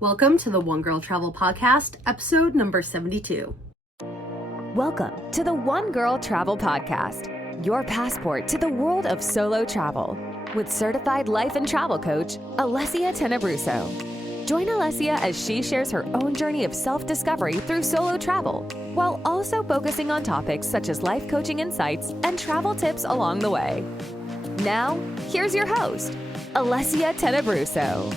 Welcome to the One Girl Travel Podcast, episode number 72. Welcome to the One Girl Travel Podcast, your passport to the world of solo travel, with certified life and travel coach, Alessia Tenebruso. Join Alessia as she shares her own journey of self-discovery through solo travel, while also focusing on topics such as life coaching insights and travel tips along the way. Now, here's your host, Alessia Tenebruso.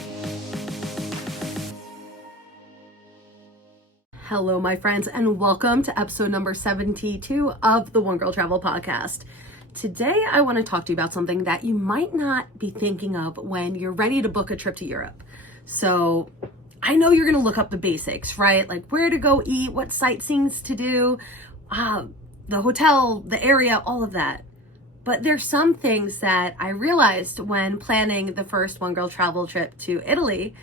Hello, my friends, and welcome to episode number 72 of the One Girl Travel Podcast. Today, I want to talk to you about something that you might not be thinking of when you're ready to book a trip to Europe. So, I know you're going to look up the basics, right? Like where to go eat, what sightseeing to do, the hotel, the area, all of that. But there's some things that I realized when planning the first One Girl Travel trip to Italy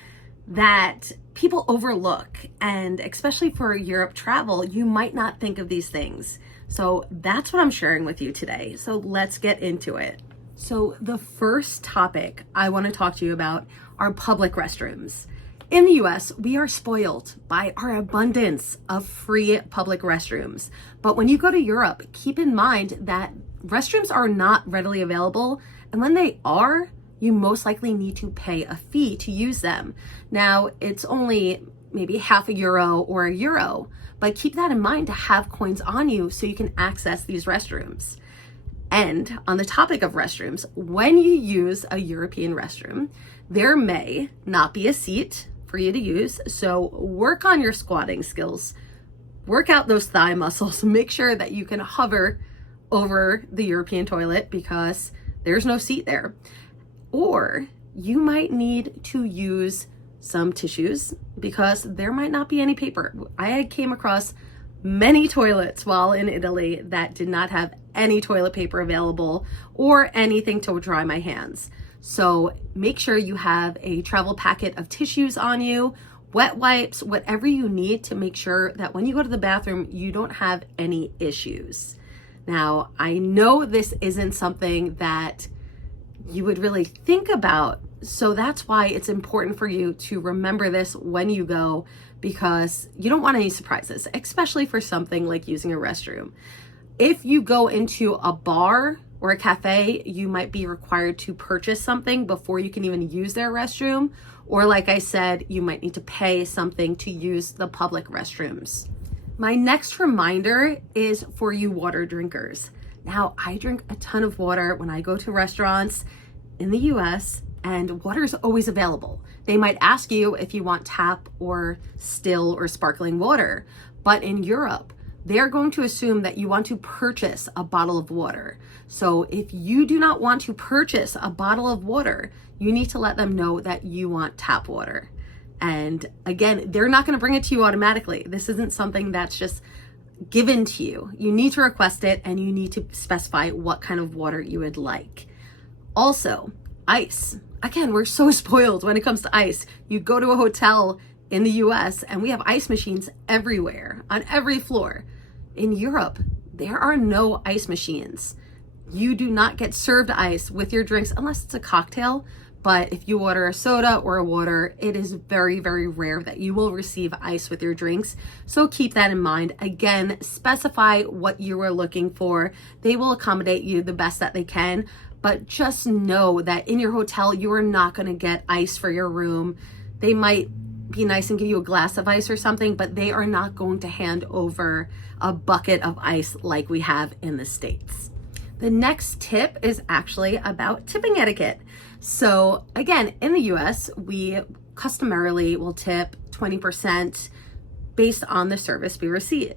that people overlook, and especially for Europe travel, you might not think of these things. So that's what I'm sharing with you today. So let's get into it. So the first topic I want to talk to you about are public restrooms. In the US, we are spoiled by our abundance of free public restrooms. But when you go to Europe, keep in mind that restrooms are not readily available, and when they are, you most likely need to pay a fee to use them. Now, it's only maybe €0.50 or €1, but keep that in mind to have coins on you so you can access these restrooms. And on the topic of restrooms, when you use a European restroom, there may not be a seat for you to use, so work on your squatting skills, work out those thigh muscles, make sure that you can hover over the European toilet because there's no seat there. Or you might need to use some tissues because there might not be any paper. I came across many toilets while in Italy that did not have any toilet paper available or anything to dry my hands. So make sure you have a travel packet of tissues on you, wet wipes, whatever you need to make sure that when you go to the bathroom, you don't have any issues. Now, I know this isn't something that you would really think about. So that's why it's important for you to remember this when you go, because you don't want any surprises, especially for something like using a restroom. If you go into a bar or a cafe, you might be required to purchase something before you can even use their restroom. Or like I said, you might need to pay something to use the public restrooms. My next reminder is for you water drinkers. Now, I drink a ton of water when I go to restaurants in the US, and water is always available. They might ask you if you want tap or still or sparkling water, but in Europe, they're going to assume that you want to purchase a bottle of water. So if you do not want to purchase a bottle of water, you need to let them know that you want tap water. And again, they're not going to bring it to you automatically. This isn't something that's just given to you. You need to request it, and you need to specify what kind of water you would like. Also, ice. Again, we're so spoiled when it comes to ice. You go to a hotel in the US and we have ice machines everywhere, on every floor. In Europe, there are no ice machines. You do not get served ice with your drinks unless it's a cocktail. But if you order a soda or a water, it is very, very rare that you will receive ice with your drinks. So keep that in mind. Again, specify what you are looking for. They will accommodate you the best that they can. But just know that in your hotel, you are not going to get ice for your room. They might be nice and give you a glass of ice or something, but they are not going to hand over a bucket of ice like we have in the States. The next tip is actually about tipping etiquette. So again, in the US, we customarily will tip 20% based on the service we receive.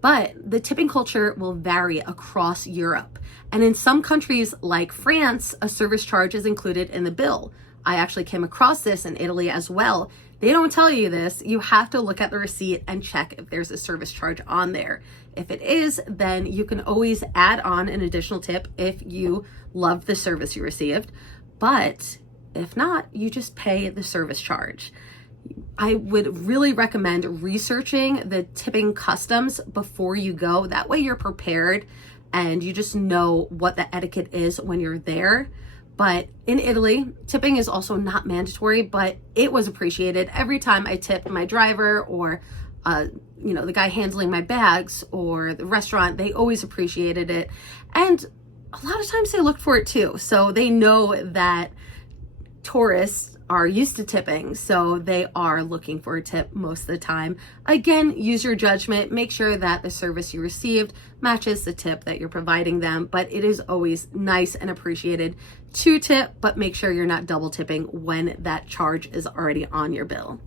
But the tipping culture will vary across Europe. And in some countries like France, a service charge is included in the bill. I actually came across this in Italy as well. They don't tell you this. You have to look at the receipt and check if there's a service charge on there. If it is, then you can always add on an additional tip if you love the service you received. But if not, you just pay the service charge. I would really recommend researching the tipping customs before you go. That way you're prepared and you just know what the etiquette is when you're there. But in Italy, tipping is also not mandatory, but it was appreciated. Every time I tipped my driver or the guy handling my bags or the restaurant, they always appreciated it. And a lot of times they looked for it too. So they know that tourists are used to tipping, so they are looking for a tip most of the time. Again, use your judgment. Make sure that the service you received matches the tip that you're providing them, but it is always nice and appreciated to tip, but make sure you're not double tipping when that charge is already on your bill.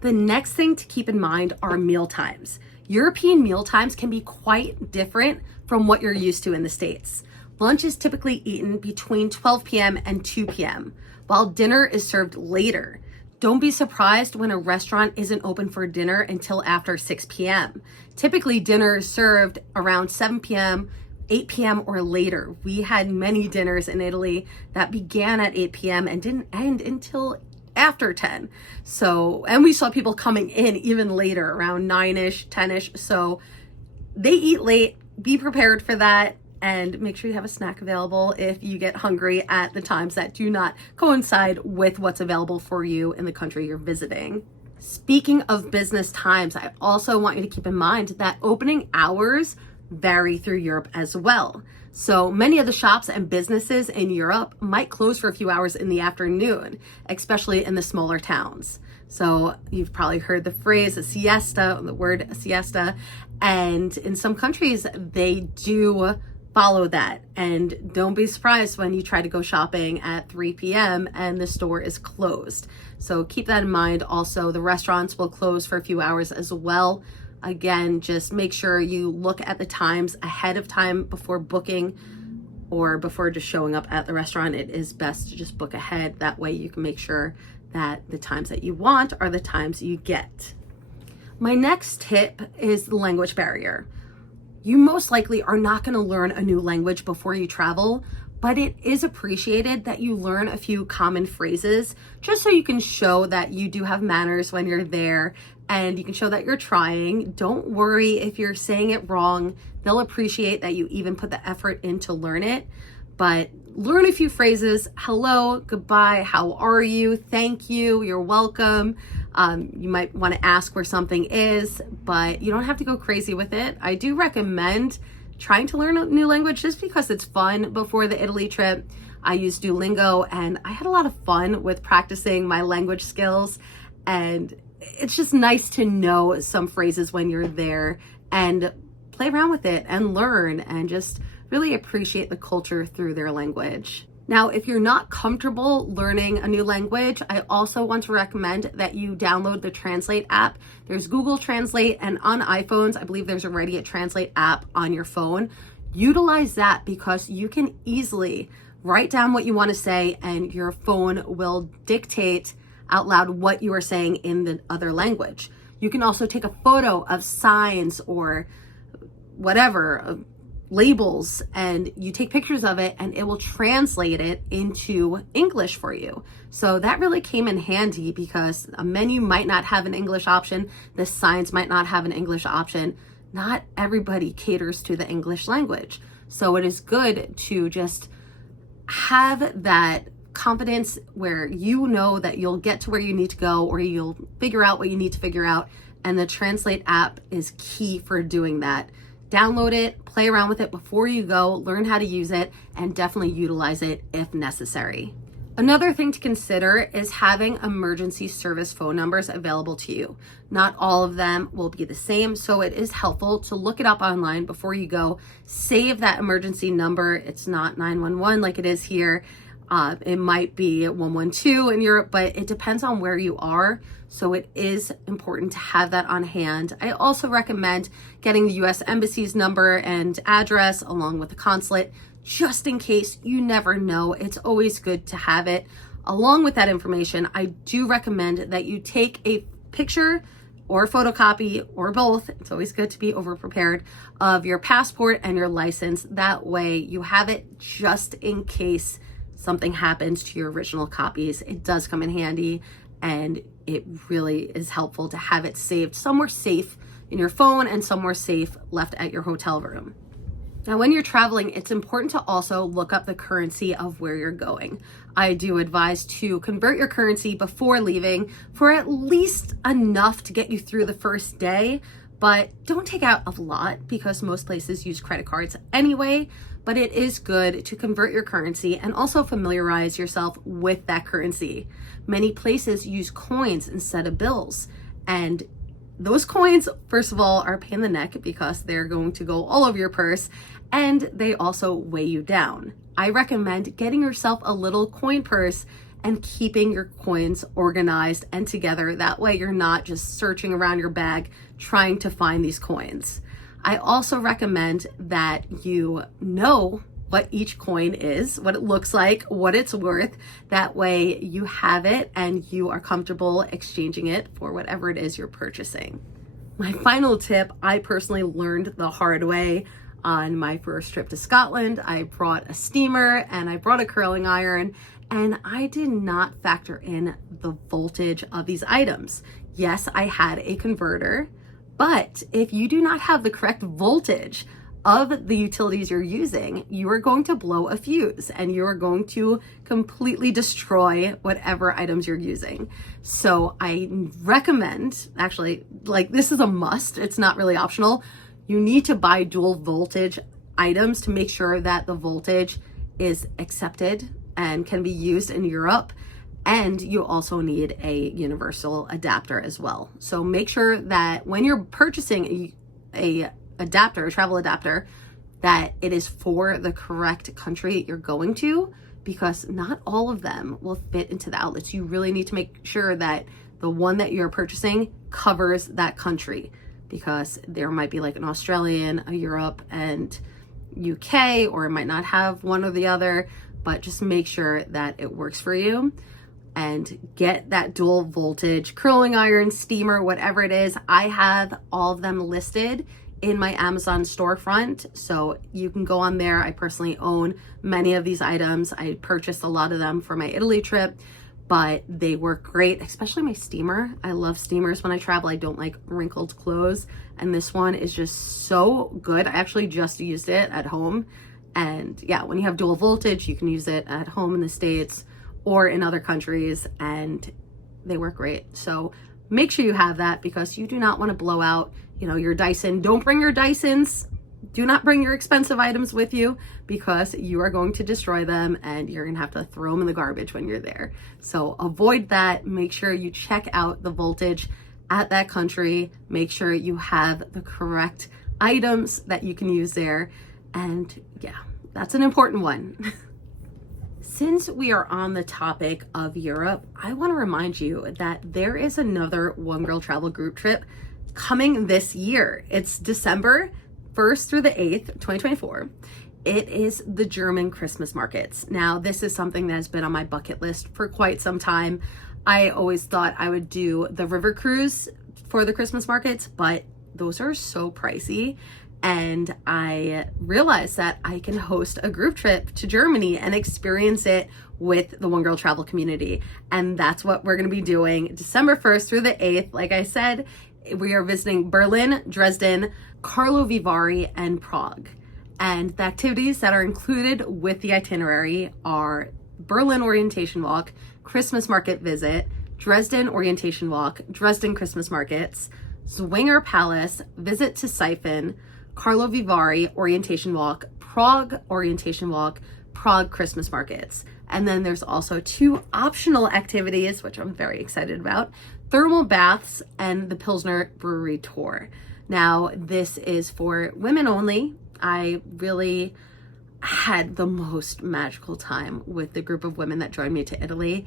The next thing to keep in mind are meal times. European meal times can be quite different from what you're used to in the States. Lunch is typically eaten between 12 p.m. and 2 p.m., while dinner is served later. Don't be surprised when a restaurant isn't open for dinner until after 6 p.m. Typically, dinner is served around 7 p.m., 8 p.m. or later. We had many dinners in Italy that began at 8 p.m. and didn't end until after 10. And we saw people coming in even later, around 9-ish, 10-ish. So they eat late. Be prepared for that. And make sure you have a snack available if you get hungry at the times that do not coincide with what's available for you in the country you're visiting. Speaking of business times, I also want you to keep in mind that opening hours vary through Europe as well. So many of the shops and businesses in Europe might close for a few hours in the afternoon, especially in the smaller towns. So you've probably heard the phrase a siesta, the word siesta, and in some countries they do follow that. And don't be surprised when you try to go shopping at 3 p.m. and the store is closed. So keep that in mind. Also, the restaurants will close for a few hours as well. Again, just make sure you look at the times ahead of time before booking or before just showing up at the restaurant. It is best to just book ahead. That way you can make sure that the times that you want are the times you get. My next tip is the language barrier. You most likely are not going to learn a new language before you travel, but it is appreciated that you learn a few common phrases just so you can show that you do have manners when you're there and you can show that you're trying. Don't worry if you're saying it wrong. They'll appreciate that you even put the effort in to learn it. But learn a few phrases. Hello, goodbye, how are you, thank you, you're welcome. You might want to ask where something is, but you don't have to go crazy with it. I do recommend trying to learn a new language just because it's fun. Before the Italy trip, I used Duolingo and I had a lot of fun with practicing my language skills. And it's just nice to know some phrases when you're there and play around with it and learn and just really appreciate the culture through their language. Now, if you're not comfortable learning a new language, I also want to recommend that you download the Translate app. There's Google Translate, and on iPhones, I believe there's already a Translate app on your phone. Utilize that because you can easily write down what you want to say and your phone will dictate out loud what you are saying in the other language. You can also take a photo of signs or whatever, labels, and you take pictures of it and it will translate it into English for you. So that really came in handy because a menu might not have an English option, the signs might not have an English option. Not everybody caters to the English language. So it is good to just have that confidence where you know that you'll get to where you need to go or you'll figure out what you need to figure out. And the Translate app is key for doing that. Download it, play around with it before you go, learn how to use it, and definitely utilize it if necessary. Another thing to consider is having emergency service phone numbers available to you. Not all of them will be the same, so it is helpful to look it up online before you go. Save that emergency number. It's not 911 like it is here. It might be 112 in Europe, but it depends on where you are. So it is important to have that on hand. I also recommend getting the US Embassy's number and address along with the consulate, just in case. You never know. It's always good to have it. Along with that information, I do recommend that you take a picture or photocopy or both. It's always good to be over prepared of your passport and your license. That way you have it just in case something happens to your original copies. It does come in handy and it really is helpful to have it saved somewhere safe in your phone and somewhere safe left at your hotel room. Now, when you're traveling, it's important to also look up the currency of where you're going. I do advise to convert your currency before leaving for at least enough to get you through the first day, but don't take out a lot because most places use credit cards anyway. But it is good to convert your currency and also familiarize yourself with that currency. Many places use coins instead of bills, and those coins, first of all, are a pain in the neck because they're going to go all over your purse, and they also weigh you down. I recommend getting yourself a little coin purse and keeping your coins organized and together. That way you're not just searching around your bag trying to find these coins. I also recommend that you know what each coin is, what it looks like, what it's worth. That way you have it and you are comfortable exchanging it for whatever it is you're purchasing. My final tip, I personally learned the hard way on my first trip to Scotland. I brought a steamer and I brought a curling iron, and I did not factor in the voltage of these items. Yes, I had a converter, but if you do not have the correct voltage of the utilities you're using, you are going to blow a fuse and you are going to completely destroy whatever items you're using. So I recommend, actually, like, this is a must, it's not really optional. You need to buy dual voltage items to make sure that the voltage is accepted and can be used in Europe. And you also need a universal adapter as well. So make sure that when you're purchasing a adapter, a travel adapter, that it is for the correct country you're going to, because not all of them will fit into the outlets. You really need to make sure that the one that you're purchasing covers that country, because there might be like an Australian, a Europe, and UK, or it might not have one or the other, but just make sure that it works for you. And get that dual voltage curling iron, steamer, whatever it is. I have all of them listed in my Amazon storefront, so you can go on there. I personally own many of these items. I purchased a lot of them for my Italy trip, but they work great, especially my steamer. I love steamers when I travel. I don't like wrinkled clothes, and this one is just so good. I actually just used it at home, and yeah, when you have dual voltage, you can use it at home in the States or in other countries, and they work great. So make sure you have that, because you do not want to blow out, your Dyson. Don't bring your Dysons. Do not bring your expensive items with you, because you are going to destroy them and you're going to have to throw them in the garbage when you're there. So avoid that. Make sure you check out the voltage at that country. Make sure you have the correct items that you can use there. And yeah, that's an important one. Since we are on the topic of Europe, I want to remind you that there is another One Girl Travel group trip coming this year. It's December 1st through the 8th, 2024. It is the German Christmas markets. Now, this is something that has been on my bucket list for quite some time. I always thought I would do the river cruise for the Christmas markets, but those are so pricey. And I realized that I can host a group trip to Germany and experience it with the One Girl Travel community. And that's what we're going to be doing December 1st through the 8th. Like I said, we are visiting Berlin, Dresden, Karlovy Vary, and Prague. And the activities that are included with the itinerary are Berlin Orientation Walk, Christmas Market Visit, Dresden Orientation Walk, Dresden Christmas Markets, Zwinger Palace, Visit to Siphon, Karlovy Vary Orientation Walk, Prague Orientation Walk, Prague Christmas Markets. And then there's also 2 optional activities, which I'm very excited about: thermal baths and the Pilsner Brewery Tour. Now, this is for women only. I really had the most magical time with the group of women that joined me to Italy,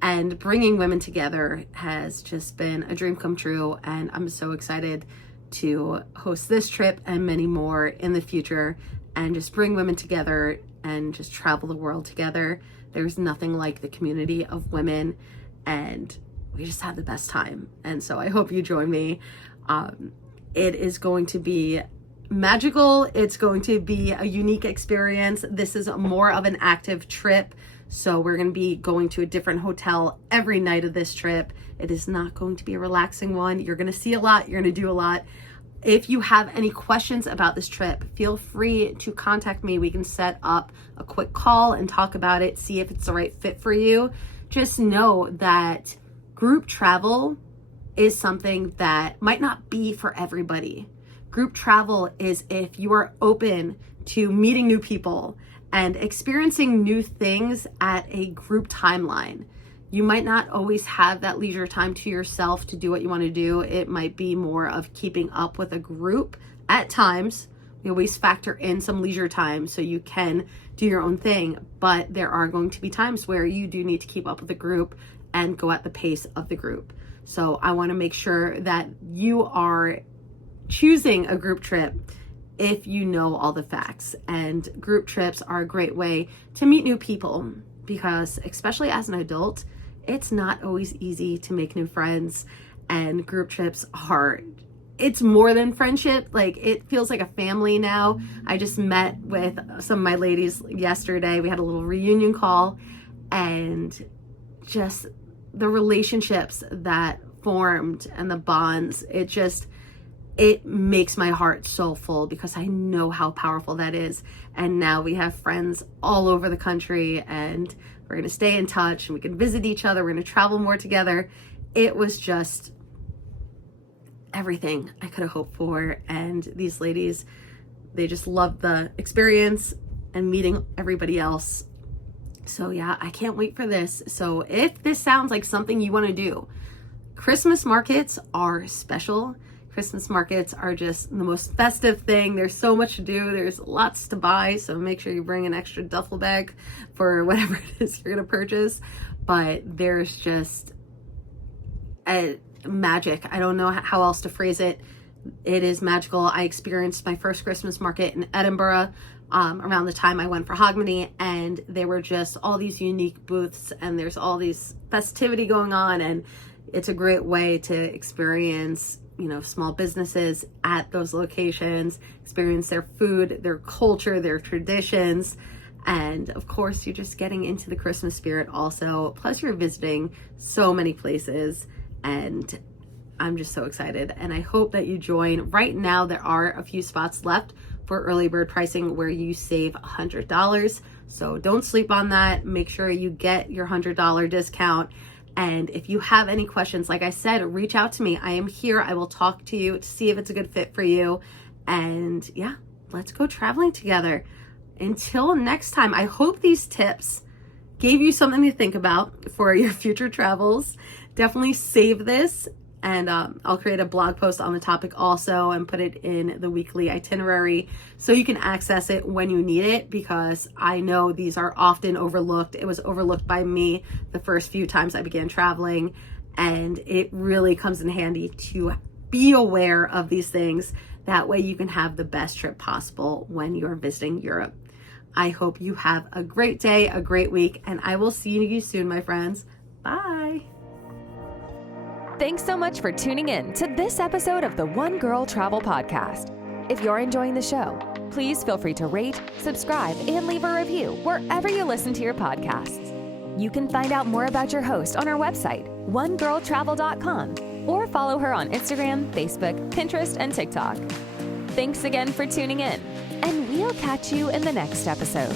and bringing women together has just been a dream come true. And I'm so excited to host this trip and many more in the future, and just bring women together and just travel the world together. There's nothing like the community of women, and we just had the best time. And so I hope you join me. It is going to be magical. It's going to be a unique experience. This is more of an active trip. So we're going to be going to a different hotel every night of this trip. It is not going to be a relaxing one. You're going to see a lot. You're going to do a lot. If you have any questions about this trip, feel free to contact me. We can set up a quick call and talk about it, see if it's the right fit for you. Just know that group travel is something that might not be for everybody. Group travel is if you are open to meeting new people and experiencing new things at a group timeline. You might not always have that leisure time to yourself to do what you want to do. It might be more of keeping up with a group at times. We always factor in some leisure time so you can do your own thing, but there are going to be times where you do need to keep up with the group and go at the pace of the group. So I want to make sure that you are choosing a group trip if you know all the facts. And group trips are a great way to meet new people because, especially as an adult, it's not always easy to make new friends, and group trips it's more than friendship. Like, it feels like a family now. I just met with some of my ladies yesterday. We had a little reunion call, and just the relationships that formed and the bonds, it makes my heart so full because I know how powerful that is. And now we have friends all over the country, and we're going to stay in touch, and we can visit each other. We're going to travel more together. It was just everything I could have hoped for. And these ladies, they just loved the experience and meeting everybody else. So yeah, I can't wait for this. So if this sounds like something you want to do, Christmas markets are special. Christmas markets are just the most festive thing. There's so much to do. There's lots to buy. So make sure you bring an extra duffel bag for whatever it is you're going to purchase. But there's just a magic. I don't know how else to phrase it. It is magical. I experienced my first Christmas market in Edinburgh around the time I went for Hogmanay, and there were just all these unique booths, and there's all these festivity going on, and it's a great way to experience small businesses at those locations, experience their food, their culture, their traditions. And of course, you're just getting into the Christmas spirit also. Plus, you're visiting so many places, and I'm just so excited. And I hope that you join. Right now, there are a few spots left for early bird pricing where you save $100. So don't sleep on that. Make sure you get your $100 discount. And if you have any questions, like I said, reach out to me. I am here. I will talk to you to see if it's a good fit for you. And yeah, let's go traveling together. Until next time, I hope these tips gave you something to think about for your future travels. Definitely save this, and I'll create a blog post on the topic also and put it in the weekly itinerary so you can access it when you need it, because I know these are often overlooked. It was overlooked by me the first few times I began traveling, and it really comes in handy to be aware of these things. That way you can have the best trip possible when you're visiting Europe. I hope you have a great day, a great week, and I will see you soon, my friends. Bye. Thanks so much for tuning in to this episode of the One Girl Travel Podcast. If you're enjoying the show, please feel free to rate, subscribe, and leave a review wherever you listen to your podcasts. You can find out more about your host on our website, onegirltravel.com, or follow her on Instagram, Facebook, Pinterest, and TikTok. Thanks again for tuning in, and we'll catch you in the next episode.